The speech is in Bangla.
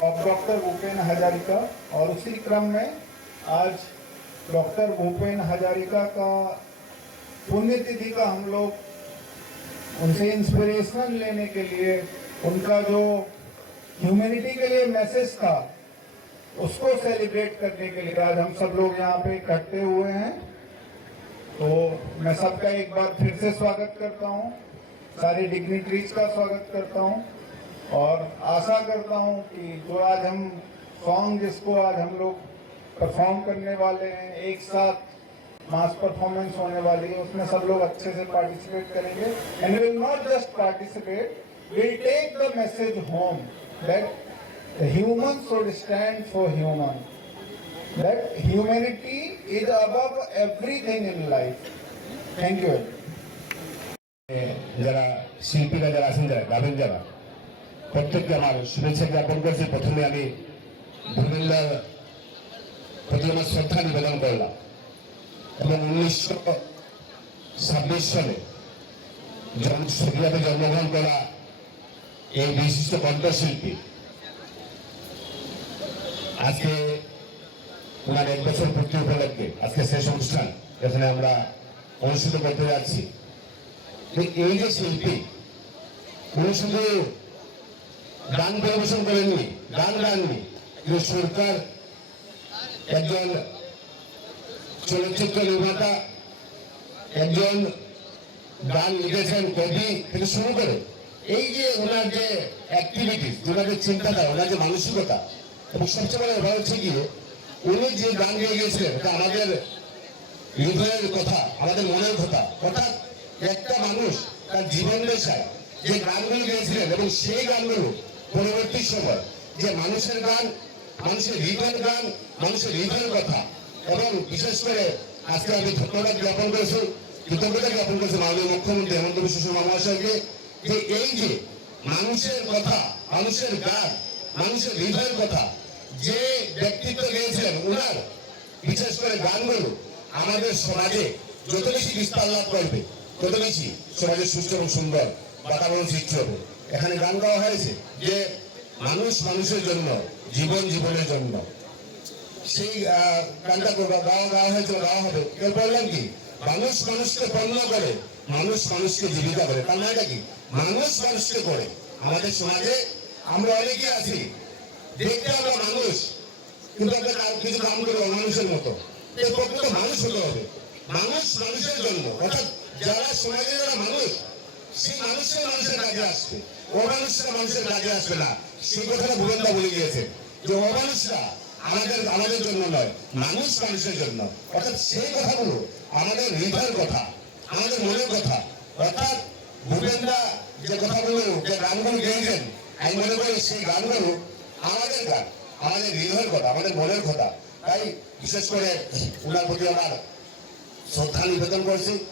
डॉक्टर भूपेन हजारिका। और उसी क्रम में आज डॉक्टर भूपेन हजारिका का पुण्यतिथि का हम लोग उनसे इंस्पिरेशन लेने के लिए, उनका जो ह्यूमैनिटी के लिए मैसेज था, उसको सेलिब्रेट करने के लिए आज हम सब लोग यहाँ पे इकट्ठे हुए हैं। तो मैं सबका एक बार फिर से स्वागत करता हूँ। सारे डिग्निटरीज का स्वागत करता हूँ। और आशा करता हूँ कि जो आज हम सॉन्ग जिसको आज हम लोग परफॉर्म करने वाले हैं, एक साथ मास परफॉर्मेंस होने वाली है, उसमें सब लोग अच्छे से पार्टिसिपेट करेंगे। And will not just participate will take the message home that human should stand for human that humanity is is above everything in life. Thank you. जरा सीपी का जरा आसन जरा, गाभिन जरा। প্রত্যেককে আমার শুভেচ্ছা জ্ঞাপন করছি। প্রথমে আমি ধর্মেন্দ্র প্রতি আমার শ্রদ্ধা নিবেদন করলাম। এবং উনিশশো ছাব্বিশ সালে সরিয়াতে জন্মগ্রহণ করা এই বিশিষ্ট কণ্ঠশিল্পী আজকে ওনার এক বছর পূর্তি উপলক্ষে আজকে শেষ অনুষ্ঠান এখানে আমরা অনুষ্ঠিত করতে যাচ্ছি। এই যে শিল্পী, উনি শুধু গান পরিবেশন করেননি, গান গাননি। কিন্তু সরকার একজন চলচ্চিত্র নির্মাতা, একজন গান লিখেছেন কবি থেকে শুরু করে এই যে ওনার যে অ্যাক্টিভিটিস ওনার যে চিন্তাধারা, ওনার যে মানসিকতা, এবং সবচেয়ে বড় ব্যাপার হচ্ছে গিয়ে উনি যে গান গেয়ে গিয়েছিলেন এটা আমাদের হৃদয়ের কথা, আমাদের মনের কথা। অর্থাৎ একটা মানুষ তার জীবন দেশায় যে গানগুলো গিয়েছিলেন এবং সেই গানগুলো পরবর্তী সময় যে মানুষের গান, মানুষের হৃদয়ের গান, মানুষের হৃদয়ের কথা, এবং বিশেষ করে আজকে আমি ধন্যবাদ জ্ঞাপন করেছি, কৃতজ্ঞতা জ্ঞাপন করেছি মাননীয় মুখ্যমন্ত্রী হেমন্ত বিশ্ব শর্মা মহাশয়কে, যে এই যে মানুষের কথা, মানুষের গান, মানুষের হৃদয়ের কথা, যে ব্যক্তিত্ব গিয়েছিলেন উনার, বিশেষ করে গানগুলো আমাদের সমাজে যত বেশি বিস্তার লাভ করবে, তত বেশি সমাজে সুস্থ এবং সুন্দর বাতাবরণ সৃষ্টি হবে। এখানে গান গাওয়া হয়েছে যে মানুষ মানুষের জন্য, জীবন জীবনের জন্য। সেই গানটা করব গাওয়া গাওয়া হয়েছিল, গাওয়া হবে। কেউ বললাম কি? মানুষ মানুষকে পণ্য করে, মানুষ মানুষকে জীবিকা করে। তার মানে কি? মানুষ মানুষকে করে। আমাদের সমাজে আমরা অনেকে আছি, দেখতে আমরা মানুষ, কিন্তু আমরা কিছু কাম করব মানুষের মতো। প্রকৃত মানুষ হতে হবে। মানুষ মানুষের জন্য। অর্থাৎ যারা সমাজের যারা মানুষ সেই মানুষের মানুষের কাজে আসবে। অমানুষরা মানুষের কাজে আসবে না। সেই কথাটা ভুবনদা বলে গিয়েছে যে অমানুষরা আমাদের আমাদের জন্য নয়, মানুষ মানুষের জন্য। অর্থাৎ সেই কথাগুলো আমাদের হৃদয়ের কথা, আমাদের মনের কথা। অর্থাৎ ভূপেনদা যে কথাগুলো যে গানগুলো গেয়েছেন, আমি মনে করি সেই গানগুলো আমাদের গান, আমাদের হৃদয়ের কথা, আমাদের মনের কথা। তাই বিশেষ করে ওনার প্রতি আমার শ্রদ্ধা নিবেদন করছি।